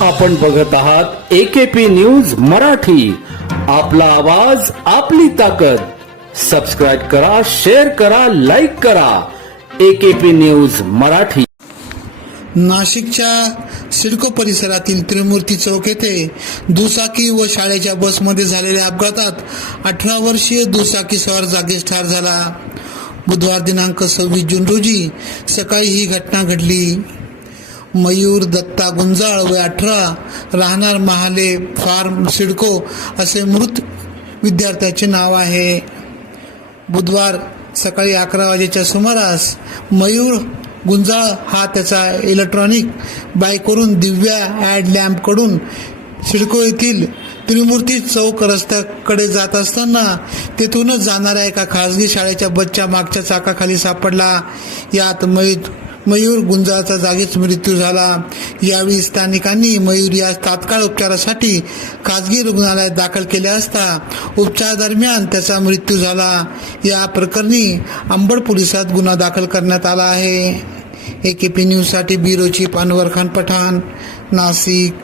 आपण बघत आहात एकेपी न्यूज मराठी. आपला आवाज आपली ताकद. सबस्क्राईब करा शेअर करा लाईक करा. AKP news Marathi. नाशिकच्या सिडको परिसरातील त्रिमूर्ती चौक येथे दुचाकी व शाळेच्या बसमध्ये झालेल्या अपघातात अठरा वर्षीय दुचाकी सवार जागीच ठार झाला. बुधवार दिनांक सव्वीस जून रोजी सकाळी ही घटना घडली. मयूर दत्ता गुंजाळ व अठरा राहणार महाले फार्म सिडको असे मृत विद्यार्थ्याचे नाव आहे. बुधवार सकाळी अकरा वाजेच्या सुमारास मयूर गुंजाळ हा त्याचा इलेक्ट्रॉनिक बाईकवरून दिव्या ॲड लॅम्पकडून सिडको येथील त्रिमूर्ती चौक रस्त्याकडे जात असताना तेथूनच जाणाऱ्या एका खासगी शाळेच्या बसच्या मागच्या चाकाखाली सापडला. यात मयूर मयूर गुंजाचा जागीच मृत्यू झाला. यावेळी स्थानिकांनी मयूर यास तात्काळ उपचारासाठी खासगी रुग्णालयात दाखल केले असता उपचार दरम्यान त्याचा मृत्यू झाला. या प्रकरणी अंबड पोलिसात गुन्हा दाखल करण्यात आला आहे. एकेपी न्यूजसाठी ब्युरो पानवर खान पठाण नाशिक.